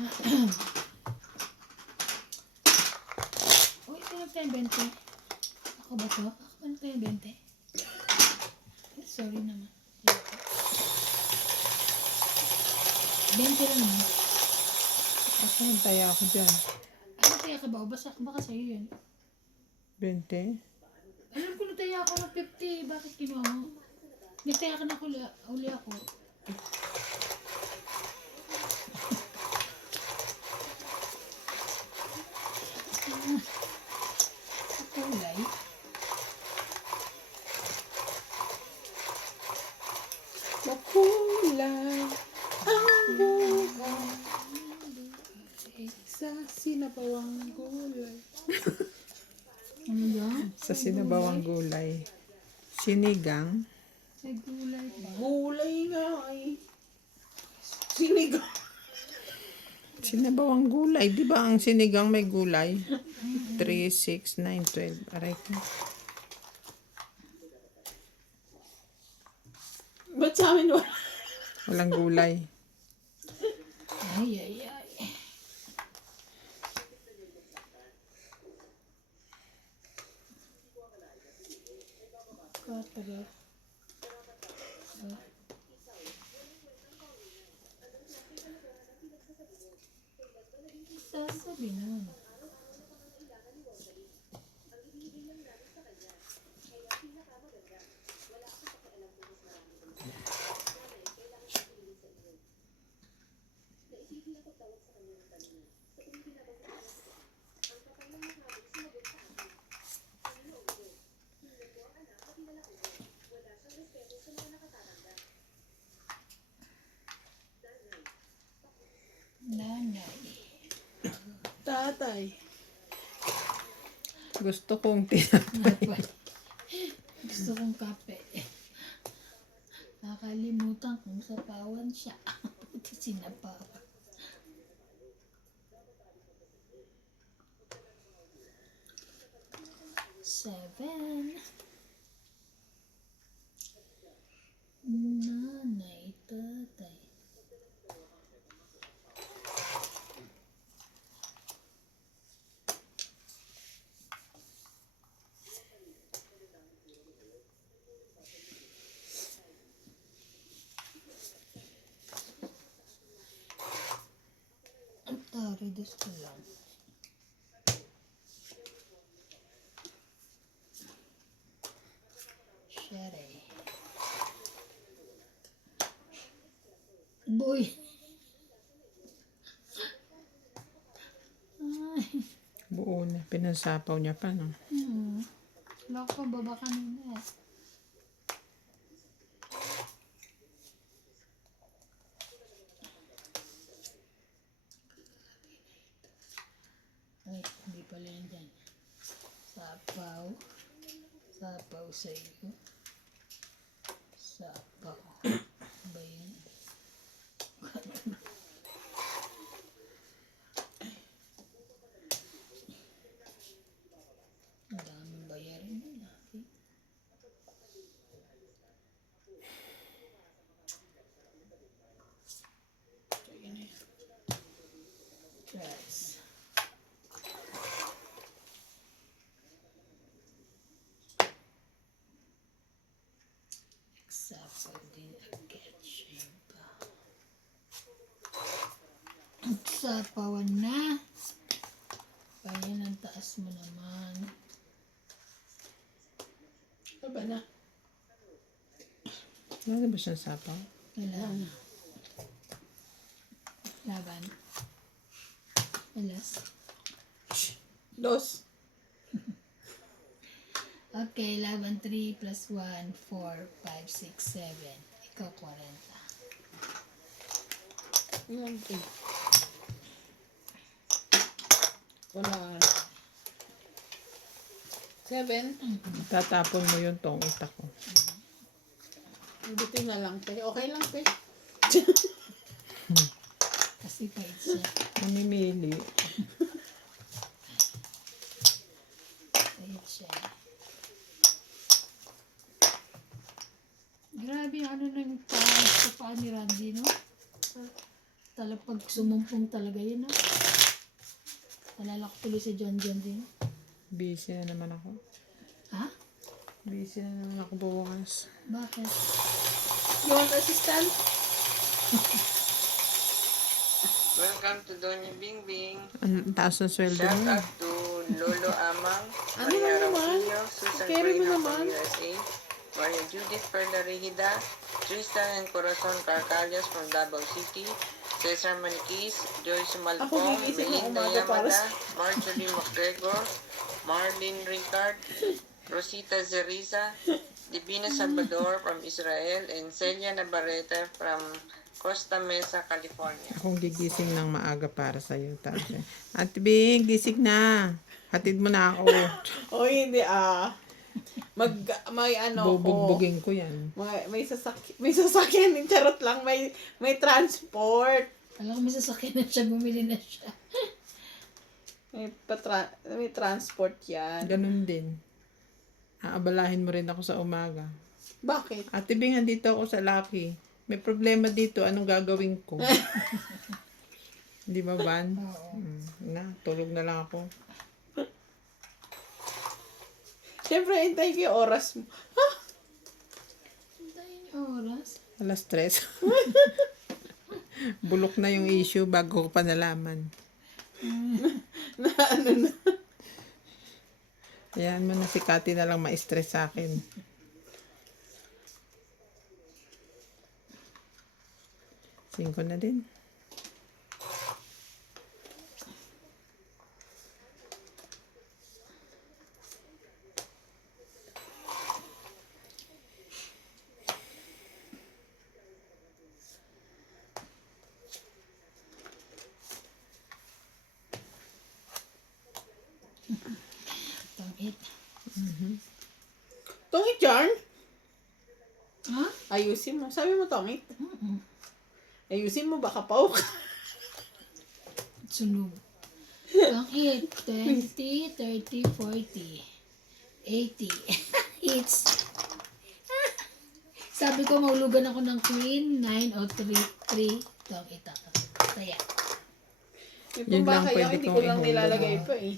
Uy, ito lang tayo 20. Ako ba to? Ako ba tayo 20? Sorry naman. 20 lang naman. Ako nagtaya ako dyan. Ano kaya ka ba? O baka sa'yo yun. 20? Alam ko nataya ako ng 50. Bakit kinuha mo? Nagtaya ka na uli ako. Kulay. Makulay ang buhay sa sinabawang gulay. Ano yan? Sa sinabawang gulay. Sinigang. May gulay ba? Gulay nga ay. Sinigang. Sinabawang gulay. Di ba ang sinigang may gulay? 3, 6, 9, 12. Aray ko. Ba't sa amin wala? Walang gulay. Ay. Katagal. Sasabi na. Nanay. Tatay. Gusto kong tinapay. Gusto kong kape. Nakalimutan kung sapawan siya. Buti sinapawan. Seven. Nanay, tatay. Ang tari, gusto lang. Sherry. Boy. Ay. Buo na. Pinansapaw niya pa, no? Wala ko pang baba kanina eh. Ay, hindi pala yan dyan. Sapaw. Sapaw sa iyo. Sapaw. Ba yan? Ang daming bayarin yun natin. Yes. Example din agad siya pa. Sapawan na. Bayan ang taas mo naman. Aba na. Wala ba siyang sapaw? Wala na. Laban. Alas. Dos. Okay, laban 3 plus 1, 4, 5, 6, 7. Ikaw 40. Ilan ito? Wala. 7. Tatapon mo yung tong utak ko. Buti na lang, pe. Okay lang, pe. Kasi pait siya. Namimili. Pait siya. Grabe yung ano ng taas sa paa ni Randy, no? Talagang pag sumumpong talaga yun, no? Nalala ko tuloy si John din. Busy na naman ako. Ha? Busy na naman ako bukas. Bakit? You want assistant? Welcome to Doña Bing Bing. Ang taas ng sweldo Shout mo. out to Lolo Amang, Ano Maria naman? Rauquillo, Susan Carry mo Quino naman. from USA, Maria Judith Perlarigida, Tristan and Corazon Carcalias from Davao City, Cesar Maniquis, Joyce Ako Malpong, gigising ng Melinda umaga para Yamada, sa... Marjorie McGregor, Marlene Ricard, Rosita Zeriza, Divina Salvador from Israel, and Celia Navarrete from Costa Mesa, California. Akong gigising ng maaga para sa'yo, tate. Ate Bing, gising na. Hatid mo na ako. O hindi may ano ko. Bubugbugin ko yan. May sasakyan. Charot lang. May transport. Alam ko may sasakyan na siya, bumili na siya. May transport yan. Ganun din. Aabalahin mo rin ako sa umaga. Bakit? Ate Bing, andito ako sa Lucky. May problema dito. Anong gagawin ko? Di ba, Van? Tulog na lang ako. Siyempre, hintayin ko yung oras mo. Ha? Hintayin yung oras. Alas 3. Bulok na yung issue bago ko pa nalaman. Na ano na? Ayan mo na si Kati na lang ma-stress sa akin. Singko na din. Tangit. Tongit yarn? Ha? Ayusin mo. Sabi mo tongit? Ayusin mo, baka pauk. Sunog. Tangit. 20, 30, 40, 80. Hits. Sabi ko, maulugan ako ng queen, 9 o 3. Tangit ako. Kaya. Yun Yung ba lang kaya pwede hindi kong ko lang ihulog. nilalagay pa eh.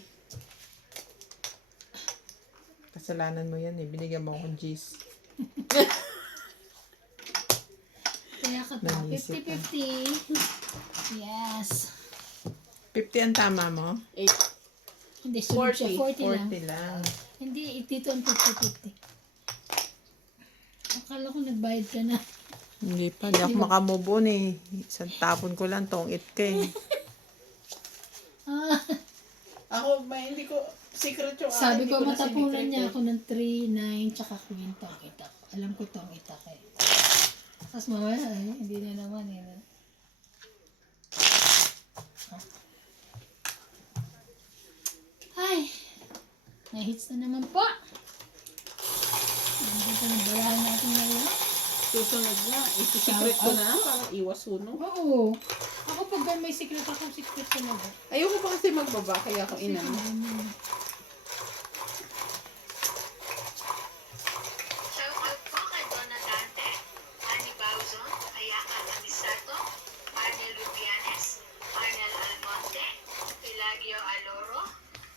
Kasalanan mo yan eh. Binigyan mo akong G's. Kaya ka to. Nanisip ka. 50-50. Yes. 50 ang tama mo? 8. Hindi, sunod siya. 40. 40 lang. 40 lang. Hindi, dito ang 50-50. Akala ko nagbayad ka na. Hindi pa. Hindi ako makamove on eh. Isang tapon ko lang tong it ka eh. Ah, Ako, hindi ko, secret yung sabi hindi ko, na matapunan sinikret niya eh. ako ng 3, 9, tsaka queen. Tangit ako. Alam ko tangit ako eh. Tapos mamaya, ay, hindi na naman eh. Ay, na-hits na naman po. Ano ba na balahan natin ngayon? Susunod na. Isi-secret ko na para iwas sunog. Oo. Ako pag may secret ako, secret talaga. Ayoko pa kasi magbaba, kaya ako inano. Shoutout po kay Donna Dante, Annie Bauzon, Ayaka Amisato, Arnel Rubianes, Arnel Almonte, Pelagio Aloro,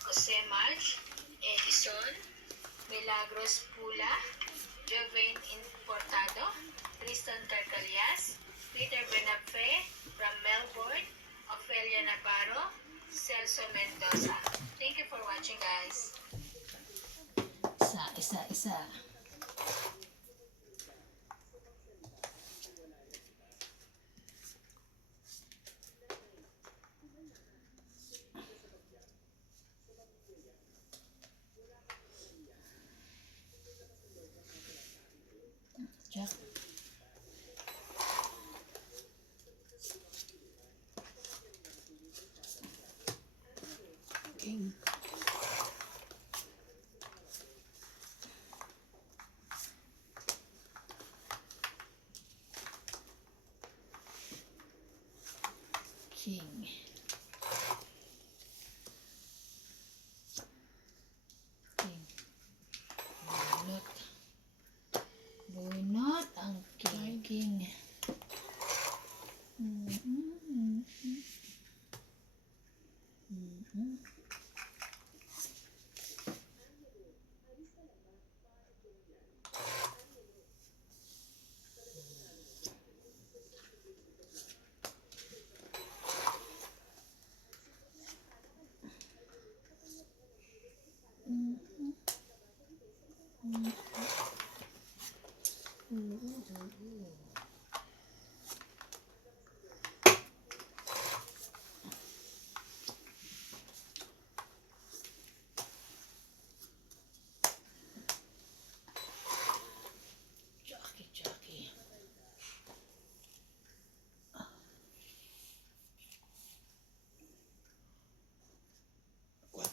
Jose March, Edison, Milagros Pula, Jovain Importado, Tristan Carcalias, Peter Benafe from Melbourne, Ofelia Navarro, Celso Mendoza. Thank you for watching, guys. Isa. Jack. King. King. King. Bunot. Bunot ang king.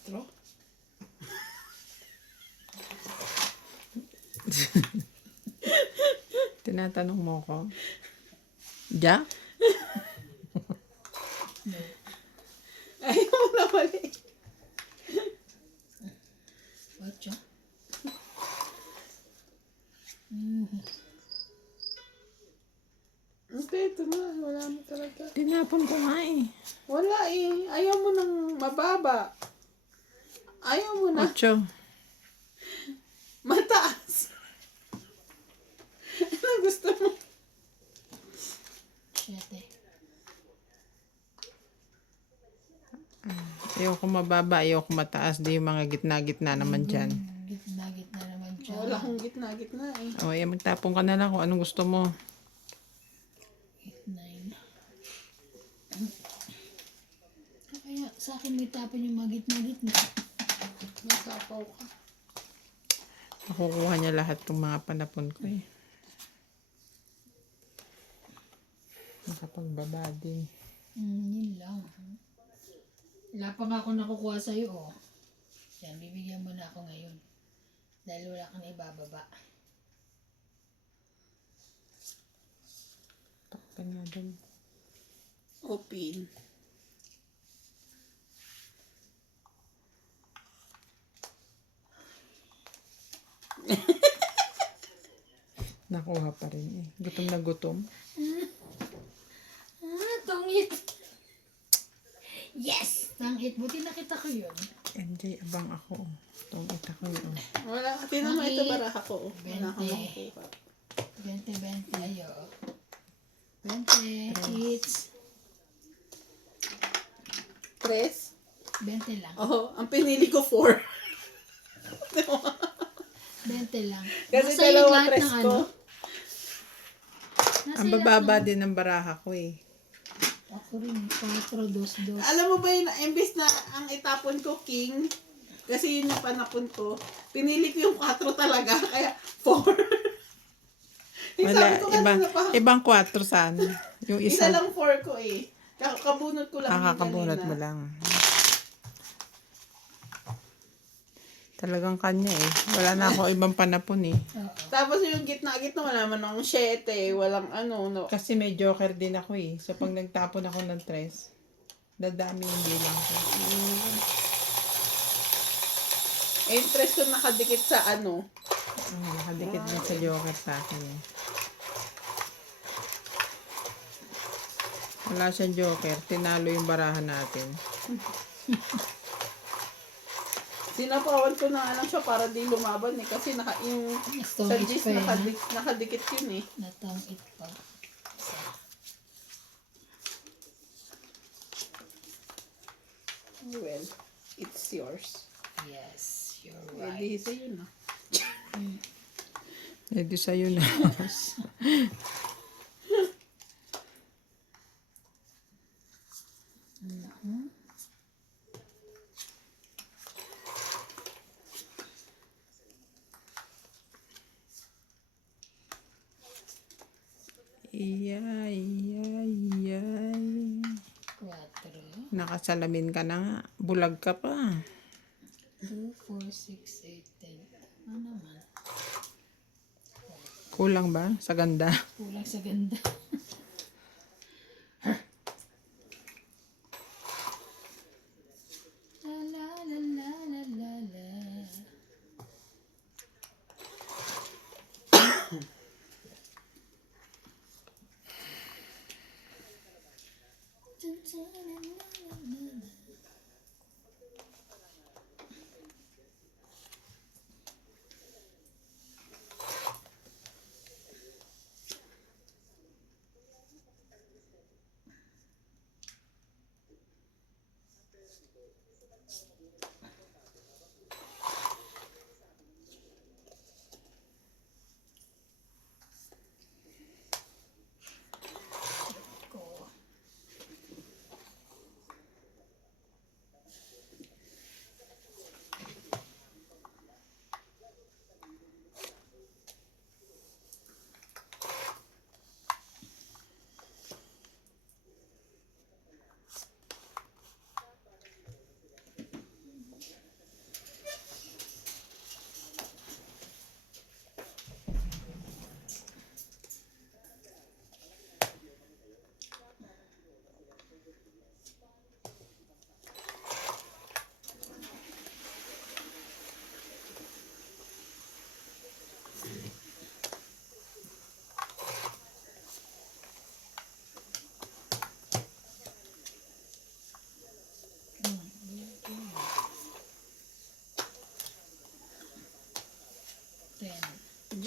4? Tinatanong mo ko. Jack? Ayaw mo na mali. 8. Okay, ito na. Wala mo talaga. Tinapon ko nga eh. Wala eh. Ayaw mo ng mababa. Ayaw mo na 8. mataas. Ano gusto mo? 7. Ayoko mababa, ayoko mataas. Di yung mga gitna-gitna naman dyan. Gitna naman siya. Wala akong gitna-gitna eh. O, magtapon ka na lang kung anong gusto mo. 9. Kaya sa akin may tapon yung mga gitna. Matapaw ka. Nakukuha niya lahat ng mga panapon ko eh. Nakapagbaba din. Yun lang. Wala pa nga ako nakukuha sa'yo, oh. Yan, bibigyan mo na ako ngayon. Dahil wala kang ibababa. Takpan nga doon. Open. Nakuha pa rin eh. Gutom na gutom. Tangit! Yes! Tangit. Buti nakita ko yun. MJ, abang ako. Itong ita ko yun. Wala. Tinan mo ito baraha ko. Wala akong 20. makukuha. 20 ayo. 20. Hits. 3. 20 lang. Oh, ang pinili ko 4. 20 lang. Kasi Nasa iyo dalawang lahat tres ng ko. Nasa Ang iyo lahat bababa ng- din ng baraha ko eh. Ako rin. 4, 2, 2. Alam mo ba yun, imbes na ang itapon ko king, kasi yun yung panapon ko, pinili ko yung 4 talaga, kaya 4. Wala, ibang 4 sana. Yung Isa isa, lang 4 ko eh. Kabunot ko lang yung kakabunot kanina. mo lang. Talagang kanya eh. Wala na ako ibang panapon eh. Oo. Tapos yung gitna-gitna, wala man akong 7, walang ano, no. Kasi may joker din ako eh. So pag nagtapon ako ng 3, dadami yung bilang ko. Eh, yung 3 ko nakadikit sa ano. Nakadikit din sa joker sa akin eh. Wala siyang joker. Tinalo yung barahan natin. Sinapawan ko na nga lang siya para di lumaban eh. Kasi yung sa Natangit gis pa eh. no? nakadikit yun eh. Natangit pa. Isa. Well, it's yours. Yes, you're Eh, right. di sa'yo na. Eh di sa'yo na. Iyay, iyay, iyay. 4. Nakasalamin ka na nga. Bulag ka pa. 2, 4, 6, 8, 10. Ano naman? Kulang ba sa ganda? Kulang sa ganda. La la la la la la la. Dun, dun, la, la, la, la. Ko.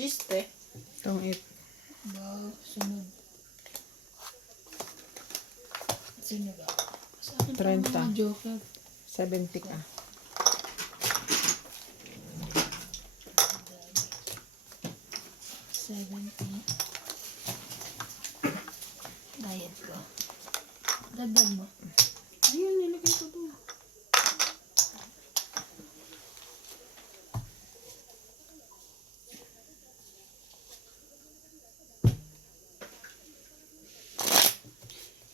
Giste. Tong it. Ba, sunod. Sino ba? Sa akin pa 30. mga joker. 70 ka. Diet ko. Dagdag mo. Ayun, nilagay ko doon.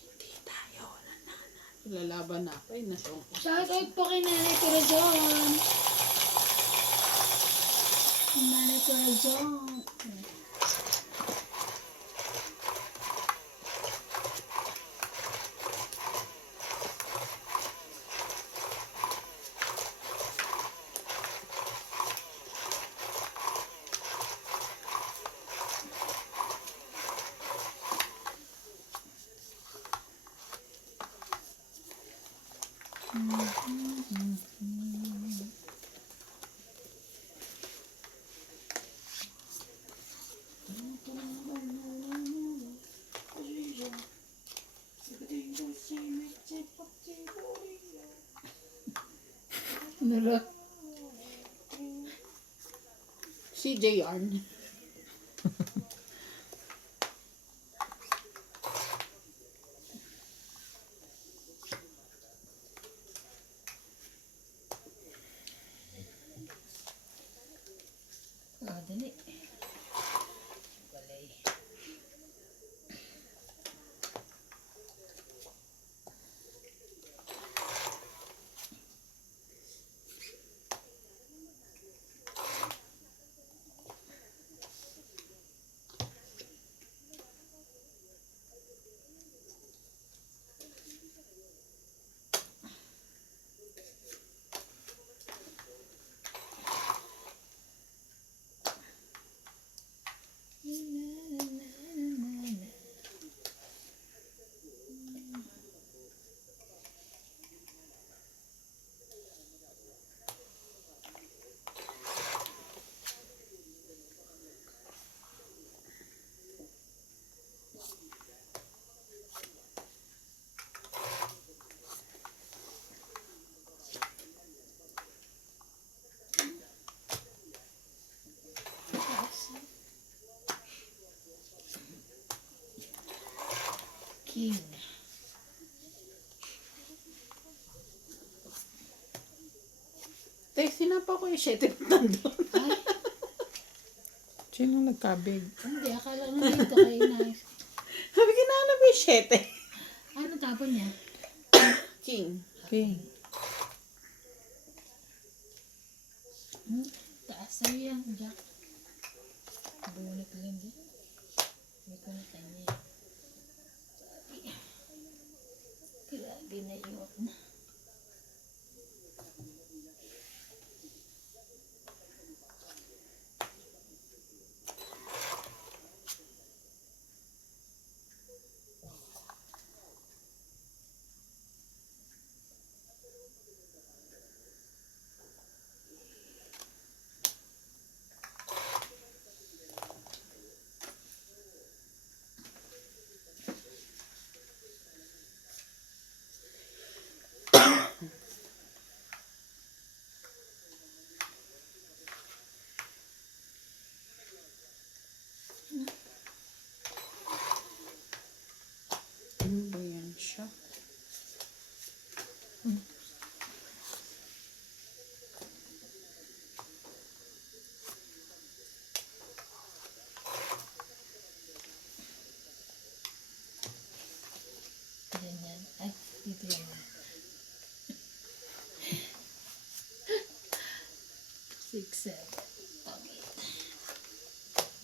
Hindi tayo nananalo. Lalaban na ako eh. Nasong ko. Shoutout po kay Nanay Corazon. Nanay Corazon. Nalot. CJ Yarn. Dali. Balay. King. Te, sinapa ko yung 7 nandun. Ay, Sino nagkabig? hindi. Akala na dito kay Inay. Sabi ko na ba yung 7? Ano tapon niya? King. Okay. Taas sa'yo yan, Jack. Bunot lang din. Hindi ko na kanya. Sabi. Grabe na yun. Ano ba yan siya? Ganyan. Ay, dito yan. 6, 7. Pang-8.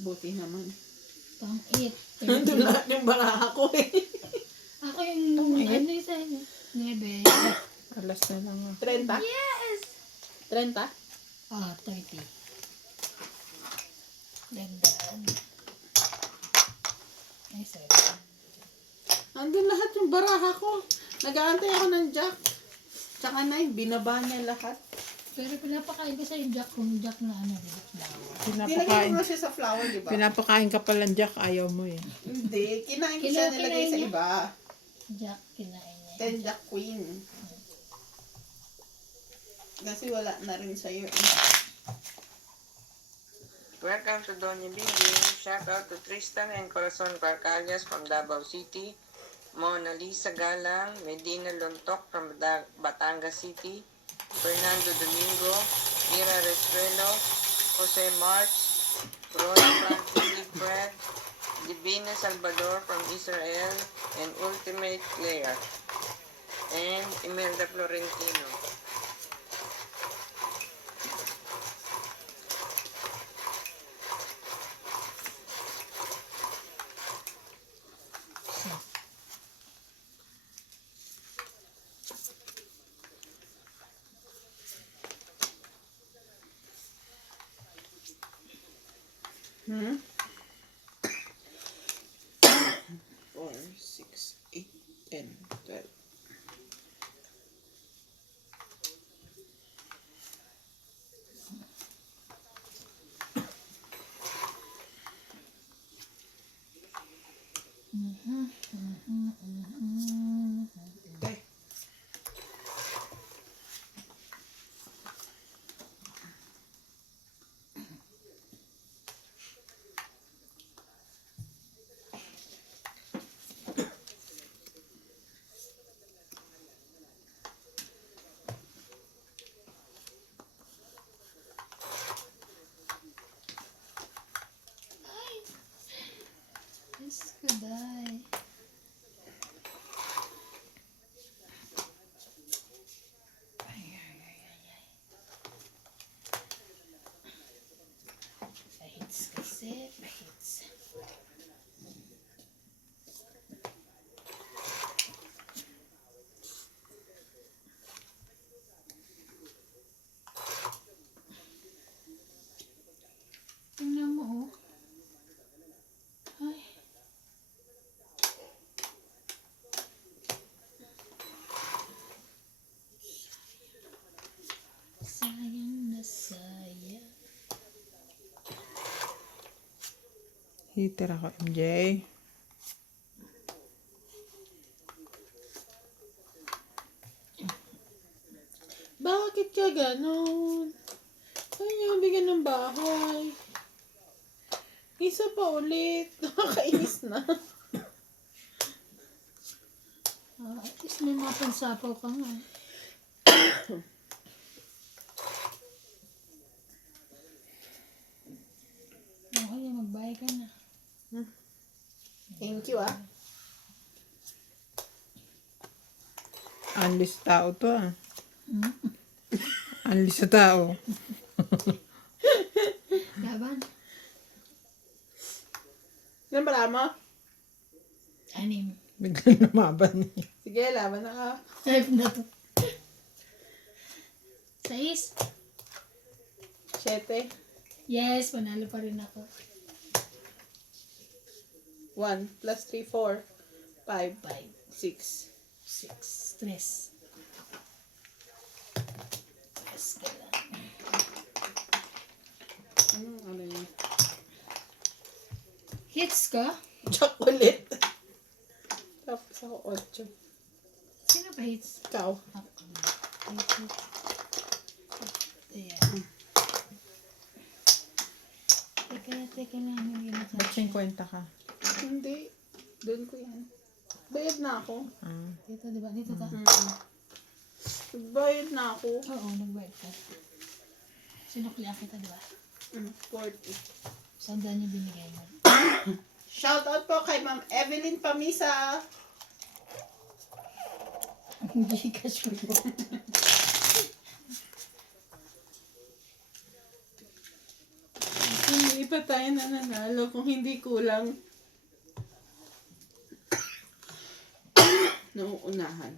Buti naman. Pang-8. Nandun lahat yung baraha ko eh. Ako yung, ano yung sa inyo? 9. Alas na lang ako. 30? Yes! 30? Ah, 30. Gandaan. Ay, 7. Nandun lahat yung baraha ko. Nag-aantay ako ng Jack. Tsaka 9, binaba niya lahat. Pero pinapakain ko sa yung jack kung jack na ano, di ba? Nilagay Pinapakain. ko nga siya sa flour, di ba? Pinapakain ka palang Jack, ayaw mo eh. Hindi. Kinain ko siya, nilagay Kinain sa niya. iba. Jack kinain niya. Then Jack Queen. Kasi wala na rin sa'yo. Welcome to Donny Binging. Shout out to Tristan and Corazon Carcalias from Davao City. Mona Lisa Galang, Medina Lontok from Batangas City. Fernando Domingo, Mira Resuelo, Jose March, Roy Francis Fred, Divina Salvador from Israel, and Ultimate Claire, and Imelda Florentino. Hmm? 4, 6, 8, 10, 12. Okay. Yes, kuday. Pahits kasi, pahits. Tingnan mo, oh. Ay. Sayang na sayang. Heater ako, MJ. Bakit ka ganon? Kaya niya bigyan ng bahay. Isa pa ulit. Nakakainis na. At least may mga pansapaw ka nga. Okay, magbayad ka na. Thank you, ah. Unleash tao to ah. Unleash sa tao. Laban. Ilan pala mo? 6. Biglang lumaban eh. Sige, laban na ka. 5 na to. 6. 7. Yes, panalo pa rin ako. 1 plus 3, 4. 5. 5, 6. 6, 3. Yes, ka lang. Ano yun? Hits ka? Jack ulit. Tapos ako 8. Sino pa hits? Ikaw. Ako. Ayan. Teka lang. Hindi na Ba't 50 ka? Hindi. Doon ko yan. Bayad na ako. Ah. Dito, diba? Dito ta. Bayad na ako. Oo, nag-word ka. Sinuklian kita, diba? 40. Saan daan yung binigay mo? Shoutout po kay Ma'am Evelyn Pamisa. Gcash mo. Hindi pa tayo nananalo kung hindi kulang. Nauunahan.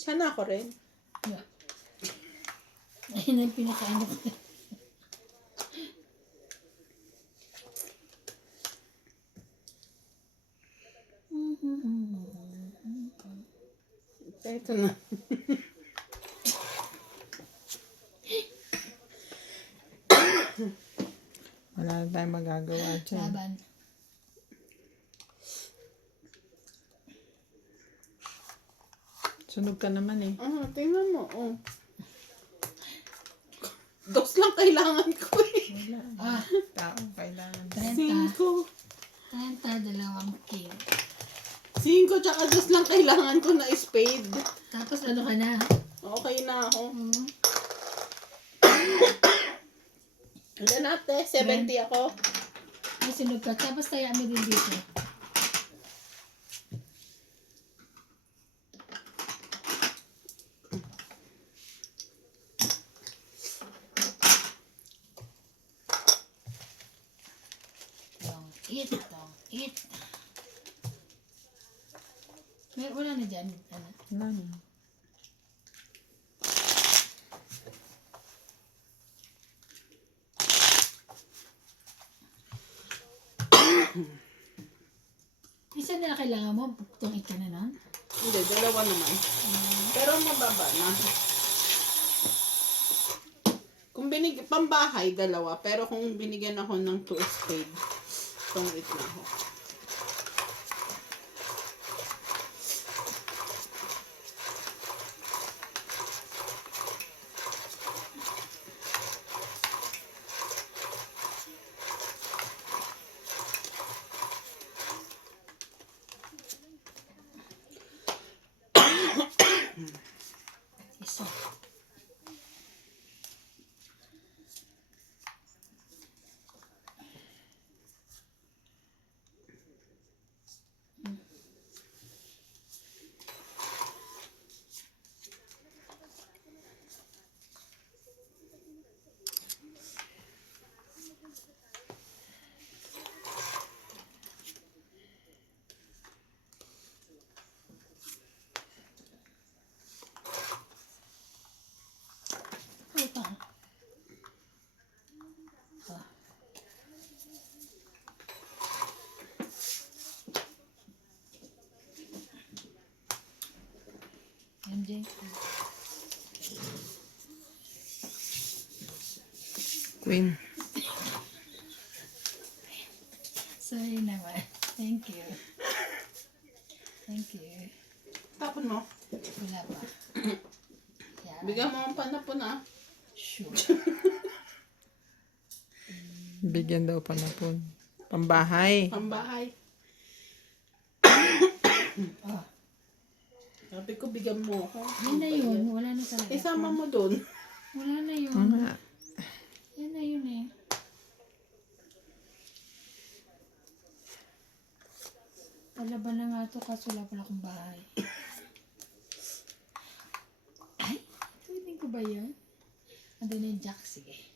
Sana ako rin. Yeah. Ayun ang pinakaano ko. Ito na. Wala na tayong magagawa dyan. Laban. Sunog ka naman eh. Tingnan mo. Oh. Dos lang kailangan ko eh. Wala. Ah, Tao, kailangan. 30. 5. 30, dalawang king. 5 tsaka dos lang kailangan ko na spade. Tapos ano ka na? Okay na ako. Hmm. Ilan ate? 70 ako. May sunog ka. Tapos taya mo din dito. Don't eat. Wala na dyan. Ano? Wala na. Isa na lang kailangan mo. Tungit ka na nun. Hindi, dalawa naman. Pero mababa na. Kung pambahay, dalawa. Pero kung binigyan ako ng 2 spade, tungit na ako. Isa. Puta. Ah. MJ. Queen. Sorry naman. Thank you. Thank you. Tapon mo. Wala pa. Yan. Bigyan mo ang panapon ah. Sure. Bigyan daw pa na po. Pambahay. Pambahay. Oh, Sabi ko, bigyan mo ako. yan na yun. Wala na talaga. Isama mo dun. Wala na yun. Mga Yan na yun eh. Palaban na nga ito kaso wala pala akong bahay. Ay, tuwitin ko ba yan? Ando na yung jack. Sige.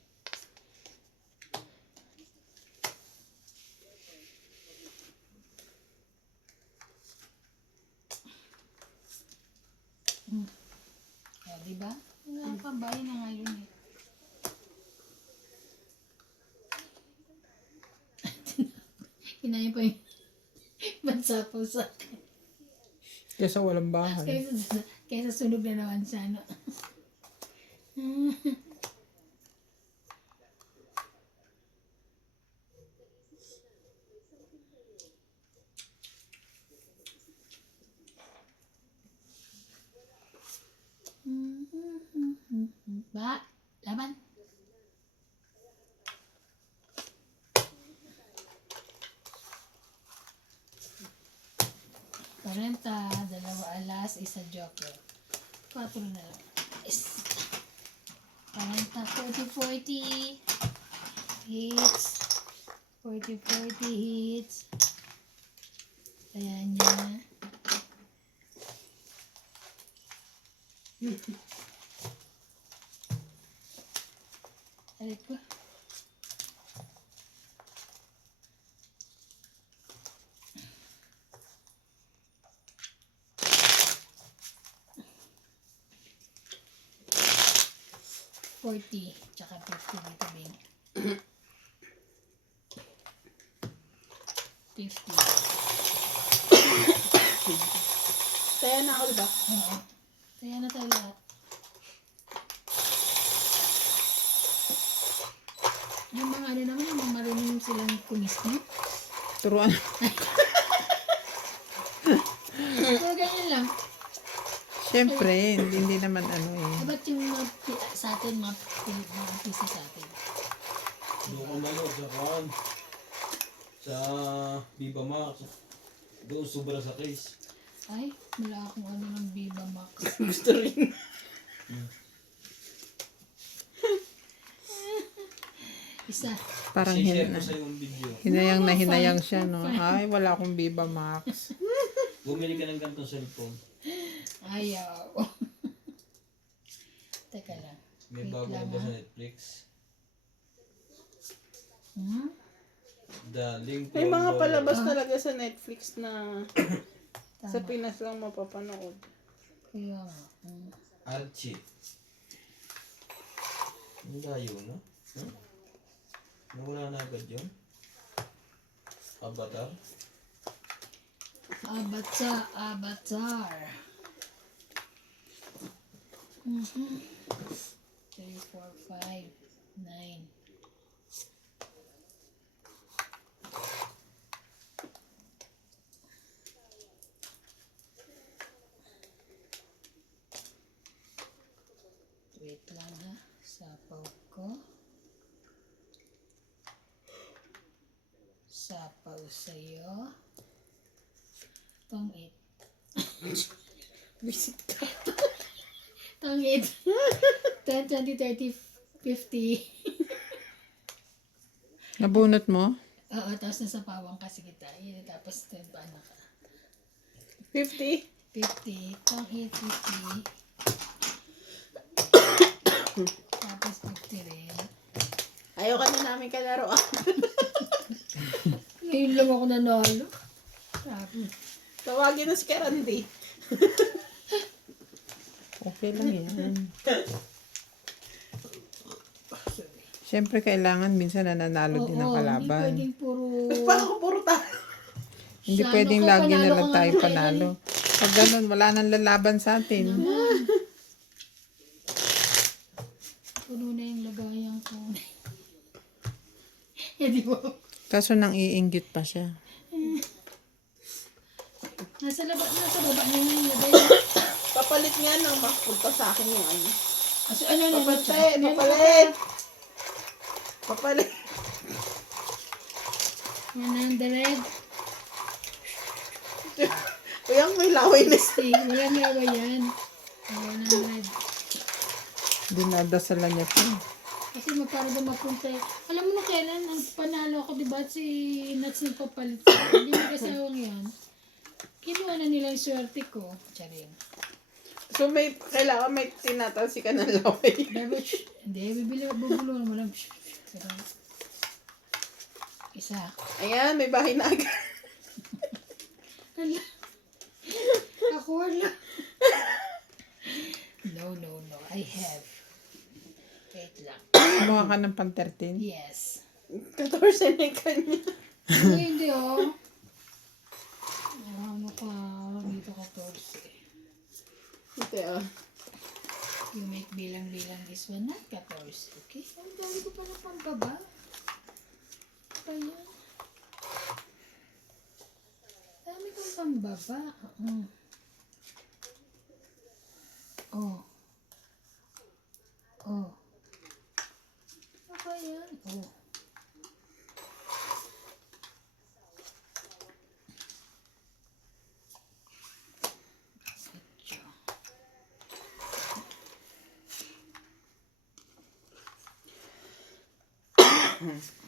O, diba? Wala pa bahay na nga yun eh. Kinaya pa yung bansa po sa akin. kesa walang bahay. Kaysa sunog na naman sana. Ba, laban. Parenta, dalawa alas, isa joker. 4 na lang. Yes. Parenta, 40-40 hits. 40-40 hits. Ayan niya. Alit ko. 40, tsaka 50 dito, Bing. 50. Kaya na ako, diba? Oo. Kaya na tayo lahat. Yung mga ano naman, yung mga marunong silang kumismo. Turuan. So, ganyan lang. Siyempre, hindi naman ano eh. Dapat yung mga sa atin, mga pisa sa atin. Doon ka manood sa Kwan. Sa Viva Max. Doon sobra sa case. Ay, wala akong ano ng Viva Max. Gusto rin. Isa. Parang I-share ko sa yung video. hinayang na hinayang siya, no? Ay, wala akong Viva Max. Bumili ka ng gantong cellphone. Ayaw. Teka lang. May Wait bago lang, ba sa ah. Netflix? Hmm? The Link May mga Longbow. palabas talaga sa Netflix na sa Tama. Pinas lang mapapanood. Kaya nga. Archie. Ang layo, no? Huh? Nawala na agad yun? Avatar? Avatar. 3, 4, 5, 9. Wait lang ha. Sapaw ko. Sapaw sa'yo. Tangit. Visit ka. Tangit. 10, 20, 30, 50. Nabunot mo? Oo, tapos nasa pawang kasi kita. Yun, tapos paano ka? 50? 50. Tangit, 50. Tapos 50 rin. Ayaw ka na namin kalaro. Ngayon lang ako nanalo. Sabi. Tawagin na si Karandi. Okay lang yan. Siyempre, kailangan minsan nananalo din ang Hindi kalaban. pwedeng puro... Paano ko puro tayo? Hindi Sana pwedeng ko, lagi na panalo lang ka tayo nga ng panalo. Pag ganun, wala nang lalaban sa atin. Puno na yung lagayan ko. Eh, di ba? Kaso nang iinggit pa siya. Nasa baba niya yung lagay. Papalit nga nang mapunta sa akin yung ano. Kasi ano na Papalit! Papalit! 100. Kuyang may laway na Walang lawa yan. 100. Dinadasalan niya pa. Kasi para daw mapunta. Alam mo nung kailan, ang panalo ako, diba, si Nuts nagpapalit. Hindi mo kasawang yan. Kinuha na nila yung swerte ko. Charing. So kailangan may tinatansi ka ng laway. Dapat, hindi, bubulungan mo lang. Pero, isa. Ayan, may bahay na agad. Hala. Ako wala. No. I have. Wait lang. Kumuha ka ng pan 13. Yes. 14 na yung kanya. Hindi oh. Ano ka, dito 14. Ito ah. You make bilang-bilang this one na 14. Okay? Ang dami ko pala pambaba. Pa yan. Dami kong pambaba. Oh. Ano ba yan? Oh. Medyo.